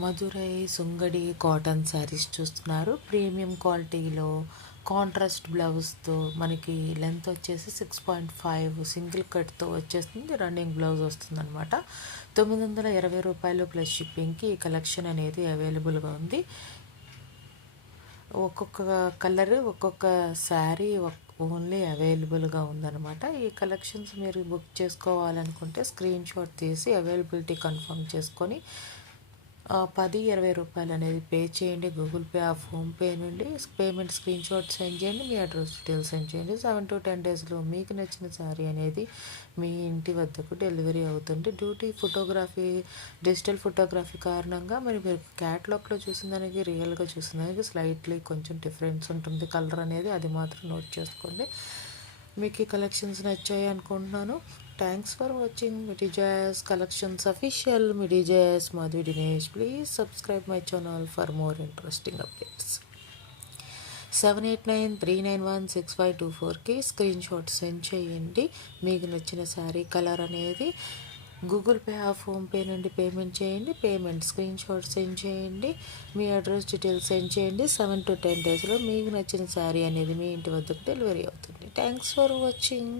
Madurai సుంగడి cotton saris చూస్తున్నారు. Premium క్వాలిటీలో contrast బ్లౌజ్తో మనకి లెంత్ వచ్చేసి 6.5 సింగిల్ కట్తో వచ్చేస్తుంది. రన్నింగ్ బ్లౌజ్ వస్తుంది అనమాట. 920 రూపాయలు ప్లస్ షిప్పింగ్కి ఈ కలెక్షన్ అనేది అవైలబుల్గా ఉంది. ఒక్కొక్క కలర్ ఒక్కొక్క శారీ ఓన్లీ అవైలబుల్గా ఉందన్నమాట. ఈ కలెక్షన్స్ మీరు బుక్ చేసుకోవాలనుకుంటే స్క్రీన్ షాట్ తీసి అవైలబిలిటీ కన్ఫర్మ్ చేసుకొని 10-20 రూపాయలు అనేది పే చేయండి. గూగుల్ పే ఫోన్పే నుండి పేమెంట్ స్క్రీన్ షాట్ సెండ్ చేయండి. మీ అడ్రస్ డీటెయిల్స్ సెండ్ చేయండి. 7 to 10 డేస్లో మీకు నచ్చిన శారీ అనేది మీ ఇంటి వద్దకు డెలివరీ అవుతుంది. డిజిటల్ ఫోటోగ్రఫీ కారణంగా మీరు క్యాటలాగ్లో చూసిన దానికి రియల్గా చూసిన దానికి స్లైట్లీ కొంచెం డిఫరెన్స్ ఉంటుంది కలర్ అనేది. అది మాత్రం నోట్ చేసుకోండి. మీకు ఈ కలెక్షన్స్ నచ్చాయి అనుకుంటున్నాను. Thanks for watching Midi Jazz Collections official. Midi Jazz Madhu Dinesh. Please subscribe my channel for more interesting updates. 7893916524కి స్క్రీన్ షాట్ సెండ్ చేయండి. మీకు నచ్చిన శారీ కలర్ అనేది గూగుల్ పే ఫోన్పే నుండి పేమెంట్ చేయండి. పేమెంట్ స్క్రీన్ షాట్ సెండ్ చేయండి. మీ address details send చేయండి. 7 to 10 డేస్లో మీకు నచ్చిన శారీ అనేది మీ ఇంటి వద్దకు డెలివరీ అవుతుంది. Thanks for watching.